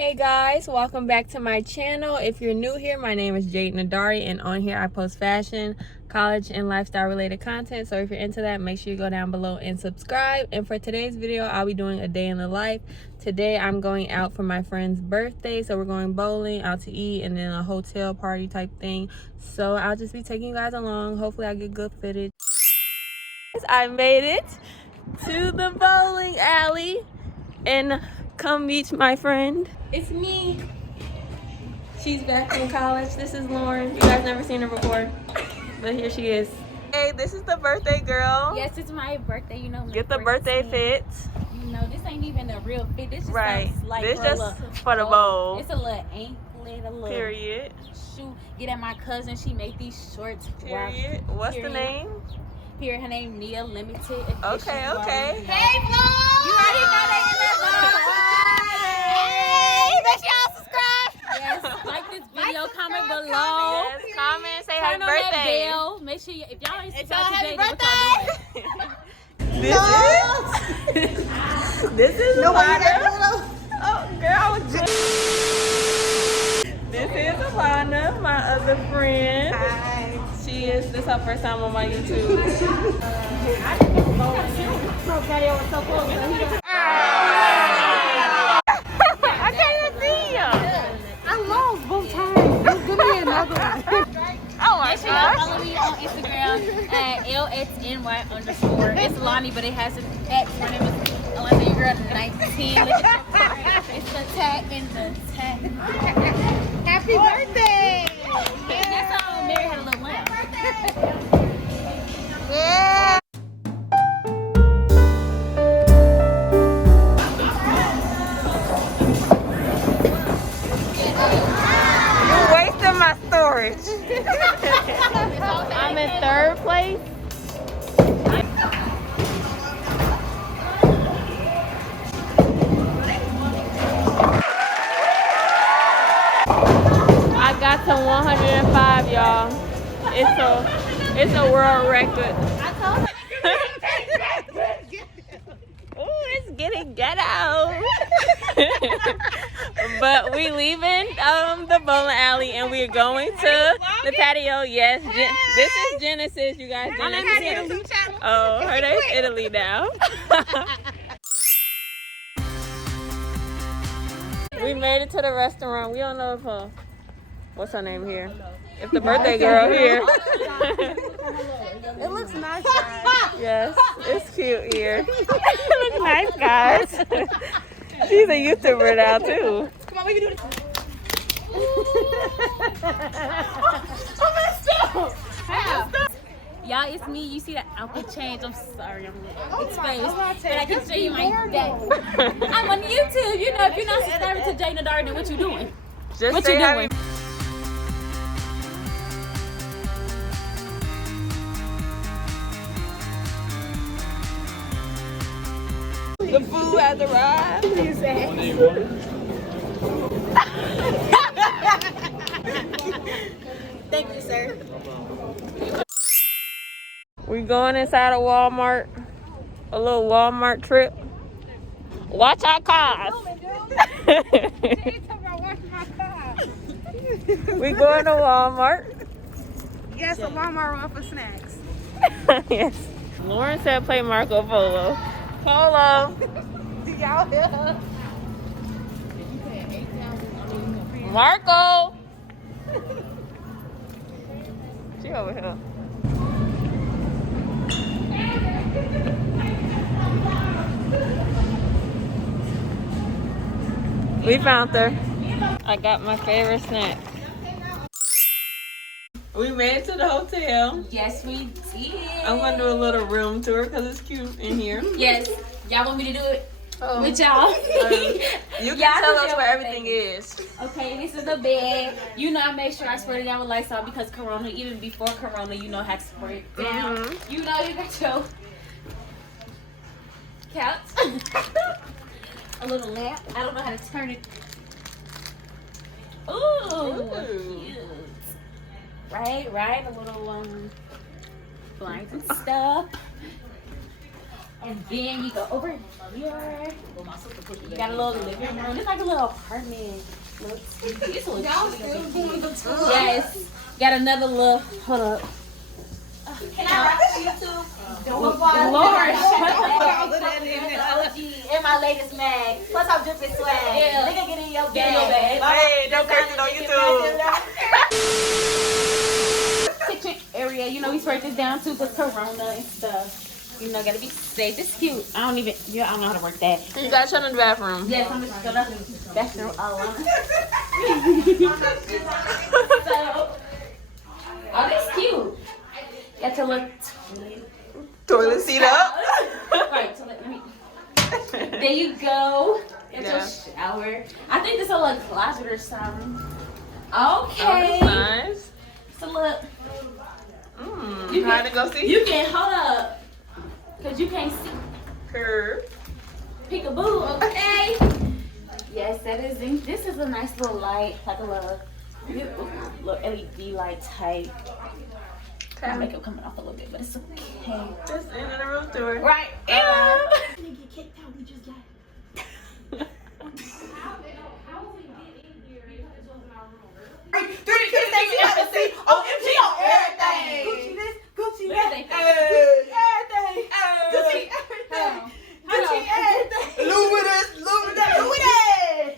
Hey guys, welcome back to my channel. If you're new here, my name is Jade Nadari, and on here I post fashion, college, and lifestyle related content. So if you're into that, make sure you go down below and subscribe. And for today's video, I'll be doing a day in the life. Today I'm going out for my friend's birthday, so we're going bowling, out to eat, and then a hotel party type thing. So I'll just be taking you guys along. Hopefully I get good footage. I made it to the bowling alley and come meet my friend. It's me. She's back from college. This is Lauren. You guys never seen her before, but here she is. Hey, this is the birthday girl. Yes, it's my birthday. You know, get the birthday fit. You know, this ain't even a real fit. This just right. Like this just for the bowl. It's a little anklet, a little period. Shoe. Get at my cousin. She made these shorts. Period. What's the name? Period. Her name Nia Limited. Okay. Hey, vlog. You already know they in that vlog. Make sure y'all subscribe. Yes, like this video, comment below. Yes, comment, say happy birthday. That bell. Make sure if y'all ain't subscribed today, what y'all doing? This is Alana. Oh, girl, this is Alana, my other friend. Hi. This is her first time on my YouTube. I can't even see you. I lost both times. Just give me another one. Oh my gosh. Make sure y'all follow me on Instagram at LXNY_. It's Lonnie, but it has an X. My name is Alana, your girl 19. It's the tag in the tag. Happy birthday! That's how Mary had a little lamb. Yeah. You're wasting my storage. I'm in third place. I got to 105, y'all. It's a world record. Ooh, it's getting ghetto. But we leaving the bowling alley and we're going to the patio. Yes, this is Genesis, you guys. Genesis. Oh, her name's Italy now. We made it to the restaurant. We don't know if what's her name here? If the birthday girl here. It looks nice, guys. Yes, it's cute here. It looks nice, guys. She's a YouTuber now too. Come on, we can do this. Y'all, it's me. You see that outfit change? I'm sorry, I'm a little exposed, but I can show you my back. I'm on YouTube. You know, if you're not subscribing to Jade Nadari, then what you doing? Just what say you doing? The food has arrived. Thank you, sir. We going inside of Walmart. A little Walmart trip. Watch our cars. We going to Walmart. Yes, a Walmart run for snacks. Yes. Lauren said play Marco Polo. Polo. Y'all here? Marco. She over here. We found her. I got my favorite snack. We made it to the hotel. Yes, we did. I'm gonna do a little room tour because it's cute in here. Yes. Y'all want me to do it with y'all? You can tell us where everything is. Okay, this is the bed. You know, I make sure I spray it down with Lysol because Corona, even before Corona, you know how to spray it down. You know, you got your couch. A little lamp. I don't know how to turn it. Ooh. Cute. Right. A little blinds and stuff. And then you go over here. You got a little living room. It's like a little apartment. It's a little yes. Got another little. Hold up. Can I rap for you too? Lord. In my latest mag. Plus I'm dripping swag. Yeah. Nigga get in your bag. Hey, don't curse it on YouTube. Kitchen area. You know, we sprayed this down too because Corona and stuff. You know, gotta be safe. It's cute. I don't know how to work that. You gotta show them the bathroom. Yes, I'm just gonna bathroom alone. So, oh, that's cute. Got your little Toilet seat up. Right, so let me. There you go. Got your shower. I think this is a little closet or something. Okay. Oh, nice. It's a little. You trying to go see? You can hold up. Cause you can't see. Curve. Peekaboo, okay. Yes, that is. This is a nice little light, like a little LED light type. My makeup coming off a little bit, but it's okay. Just in the room tour. Right. Yeah. OMG on everything. Gucci this, Gucci that, everything. Gucci everything. Gucci everything. Louis this, Louis that, Louis that.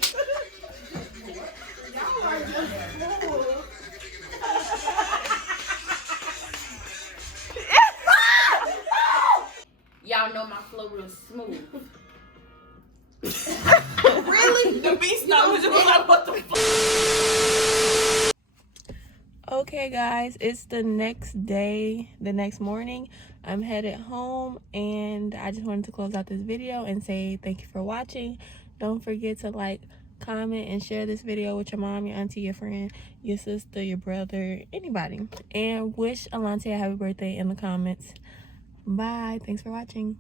Y'all are just fool. Y'all know my flow real smooth. Really? The beast was just like, what the fuck? Okay guys, it's the next day, the next morning. I'm headed home and I just wanted to close out this video and say thank you for watching. Don't forget to like, comment, and share this video with your mom, your auntie, your friend, your sister, your brother, anybody. And wish Alante a happy birthday in the comments. Bye. Thanks for watching.